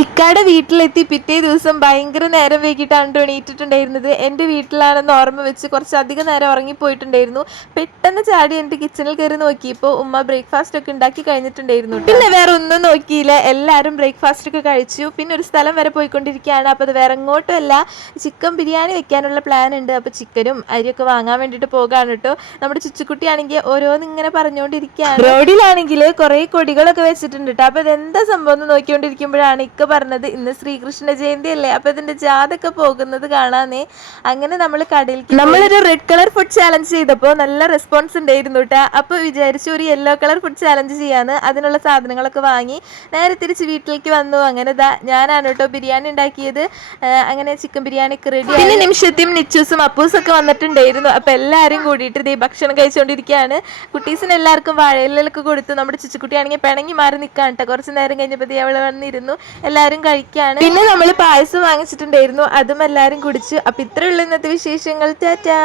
ഇക്കാടെ വീട്ടിലെത്തി പിറ്റേ ദിവസം ഭയങ്കര നേരം വൈകിട്ടാണ് ട്ടോ എണീറ്റിട്ടുണ്ടായിരുന്നത്. എന്റെ വീട്ടിലാണെന്ന് ഓർമ്മ വെച്ച് കുറച്ചധികം നേരം ഉറങ്ങിപ്പോയിട്ടുണ്ടായിരുന്നു. പെട്ടെന്ന് ചാടി എന്റെ കിച്ചണിൽ കയറി നോക്കിയപ്പോൾ ഉമ്മ ബ്രേക്ക്ഫാസ്റ്റ് ഒക്കെ ഉണ്ടാക്കി കഴിഞ്ഞിട്ടുണ്ടായിരുന്നു പിന്നെ വേറെ ഒന്നും നോക്കിയില്ല. എല്ലാവരും ബ്രേക്ക്ഫാസ്റ്റ് ഒക്കെ കഴിച്ചു. പിന്നെ ഒരു സ്ഥലം വരെ പോയിക്കൊണ്ടിരിക്കുകയാണ്. അപ്പോൾ അത് വേറെ എങ്ങോട്ടുമല്ല ചിക്കൻ ബിരിയാണി വെക്കാനുള്ള പ്ലാൻ ഉണ്ട്. അപ്പോൾ ചിക്കനും അരിയൊക്കെ വാങ്ങാൻ വേണ്ടിയിട്ട് പോകാണ് കേട്ടോ നമ്മുടെ ചുച്ചുക്കുട്ടിയാണെങ്കിൽ ഓരോന്ന് ഇങ്ങനെ പറഞ്ഞുകൊണ്ടിരിക്കുകയാണ്. റോഡിലാണെങ്കിൽ കുറേ കൊടികളൊക്കെ വെച്ചിട്ടുണ്ട് കേട്ടോ അപ്പോൾ ഇതെന്താ സംഭവം എന്ന് നോക്കിക്കൊണ്ടിരിക്കുമ്പോഴാണ് ഇക്ക പറഞ്ഞത് ഇന്ന് ശ്രീകൃഷ്ണ ജയന്തി അല്ലേ അപ്പോൾ ഇതിന്റെ ജാതൊക്കെ പോകുന്നത് കാണാനേ അങ്ങനെ നമ്മൾ കടയിൽ നമ്മളൊരു റെഡ് കളർ ഫുഡ് ചാലഞ്ച് ചെയ്തപ്പോൾ നല്ല റെസ്പോൺസ് ഉണ്ടായിരുന്നു കേട്ടോ അപ്പോൾ വിചാരിച്ചു ഒരു യെല്ലോ കളർ ഫുഡ് ചാലഞ്ച് ചെയ്യാന്ന്. അതിനുള്ള സാധനങ്ങളൊക്കെ വാങ്ങി നേരെ തിരിച്ച് വീട്ടിലേക്ക് വന്നു. അങ്ങനെ ദാ ഞാനാണ് കേട്ടോ ബിരിയാണി ഉണ്ടാക്കിയത്. അങ്ങനെ ചിക്കൻ ബിരിയാണി ഒക്കെ റെഡി പിന്നെ നിമിഷത്തിയും നിച്ചൂസും അപ്പൂസും ഒക്കെ വന്നിട്ടുണ്ടായിരുന്നു. അപ്പോൾ എല്ലാവരും കൂടിയിട്ട് ഇതേ ഭക്ഷണം കഴിച്ചുകൊണ്ടിരിക്കുകയാണ് കുട്ടീസിന് എല്ലാവർക്കും വാഴയിലൊക്കെ കൊടുത്തു നമ്മുടെ ചുച്ചുക്കുട്ടിയാണെങ്കിൽ പിണങ്ങി മാറി നിൽക്കാൻ കേട്ടോ കുറച്ച് നേരം കഴിഞ്ഞപ്പോൾ ദേ അവൾ വന്നിരുന്നു. എല്ലാവരും കഴിക്കുകയാണ് പിന്നെ നമ്മൾ പായസം വാങ്ങിച്ചിട്ടുണ്ടായിരുന്നു. അതും എല്ലാരും കുടിച്ചു. അപ്പം ഇത്രയുള്ള ഇന്നത്തെ വിശേഷങ്ങൾ. ടാറ്റാ.